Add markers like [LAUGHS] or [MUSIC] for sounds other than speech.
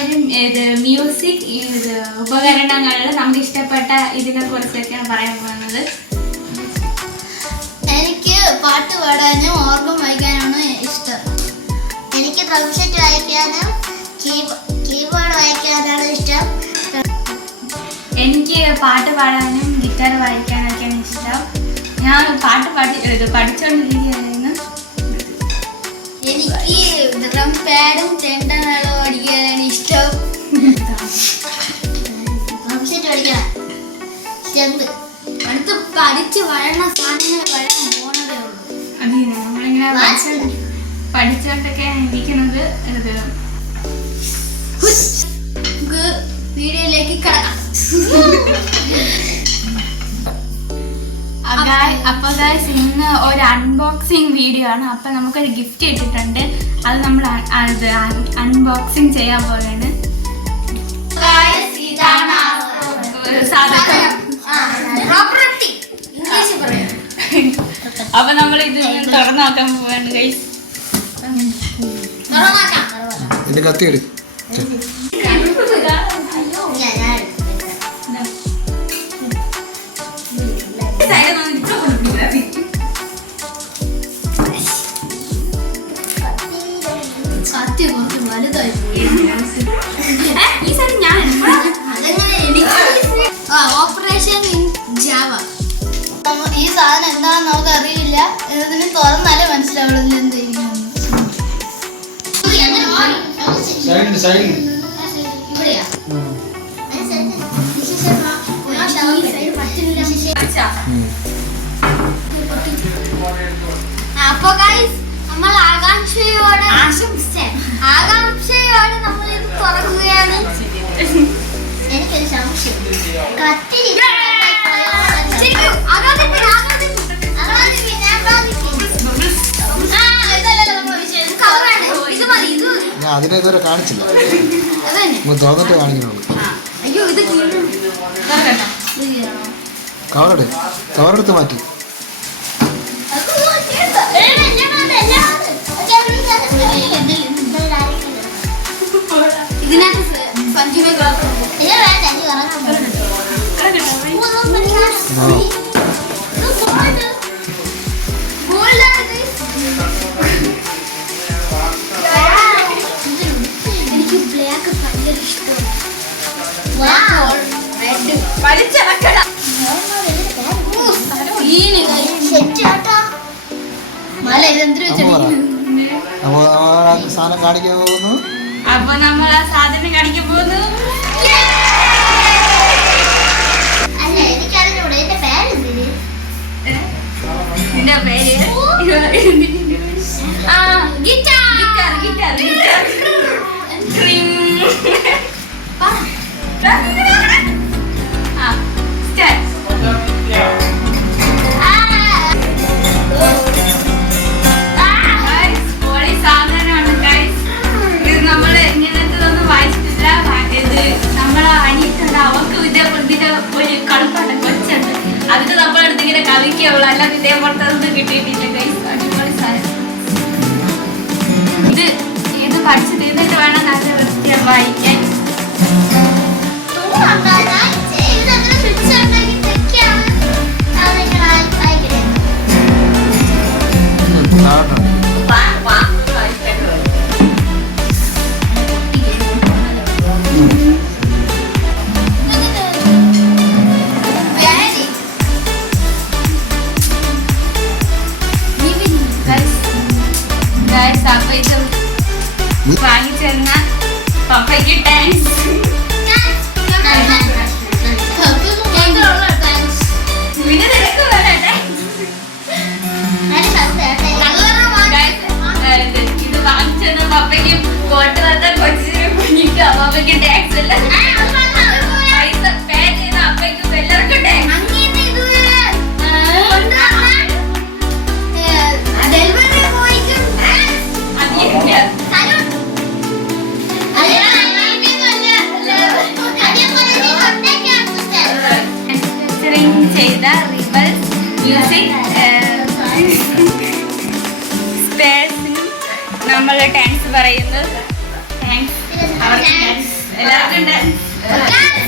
ഒരു ഇത് മ്യൂസിക് ഇത് ഉപകരണങ്ങളിൽ നമുക്ക് ഇഷ്ടപ്പെട്ട ഇതിനെ കുറിച്ചൊക്കെയാണ് പറയാൻ പോകുന്നത്. എനിക്ക് പാട്ട് പാടാനും ഓർമ്മ വായിക്കാനാണ് ഇഷ്ടം. എനിക്ക് ഡ്രം സെറ്റ് വായിക്കാനും കീബോർഡ് വായിക്കാനാണ് ഇഷ്ടം. എനിക്ക് പാട്ട് പാടാനും ഗിറ്റാർ വായിക്കാനൊക്കെയാണ് ഇഷ്ടം. ഞാൻ പാട്ട് പാടി പഠിച്ചുകൊണ്ടിരിക്കുകയായിരുന്നു എനിക്ക് ഡ്രം പാഡും ചെണ്ടമേളം വീഡിയോയിലേക്ക് അപ്പൊ ഇന്ന് ഒരു അൺബോക്സിങ് വീഡിയോ ആണ്. അപ്പൊ നമുക്കൊരു ഗിഫ്റ്റ് ഇട്ടിട്ടുണ്ട്. അത് നമ്മൾ അൺബോക്സിങ് ചെയ്യാൻ പോവുകയാണ്. അപ്പൊ നമ്മൾ ഇത് തുറന്നാക്കാൻ നോക്കാൻ പോവാണ് ഗൈസ് തുറന്നാക്കാം എന്റെ കത്തി ഇതിന് തുറന്നാലേ മനസ്സിലാവുള്ളൂ ഇതിൽ ഇവിടെയാ. അപ്പൊ ഗൈസ് നമ്മൾ ആകാംക്ഷയോടെ ആകാംക്ഷയോടെ നമ്മൾ ഇത് തുറക്കുകയാണ്. [LAUGHS] എനിക്കൊരു സംശയം. കത്തിരി ഞാൻ അതിനെ ഇതുവരെ കാണിച്ചില്ല. തുറന്നിട്ട് കാണിക്കുന്നുള്ളൂ. അയ്യോ ഇത് കീഴും. ഇത് കീഴണോ? കവറെടു. കവറെടുത്ത് മാറ്റി. മല ഇതെന്തിനു ആ സാധനം കാണിക്കാൻ പോകുന്നു അപ്പൊ നമ്മൾ ആ സാധനം കാണിക്കാൻ പോകുന്നു നിന്റെ പേര് ഗിറ്റാർ. ഗിറ്റാർ ഗിറ്റാർ അതിന് നമ്മളെടുത്ത് ഇങ്ങനെ കവിക്കുള്ളൂ അല്ലാതെ ഇതേപോലത്തെ ഒന്നും കിട്ടിയിട്ടില്ല guys. അടിപൊളി സാധനം ഇത് ഇത് പഠിച്ച് തീർന്നിട്ട് വേണം നല്ല വൃത്തിയായി വായിക്കാൻ വാങ്ങിച്ചെന്ന പപ്പയ്ക്ക് താങ്ക്സ് സ്പേഴ്സിനും നമ്മൾ താങ്ക്സ് പറയുന്നു താങ്ക്സ് എല്ലാവർക്കും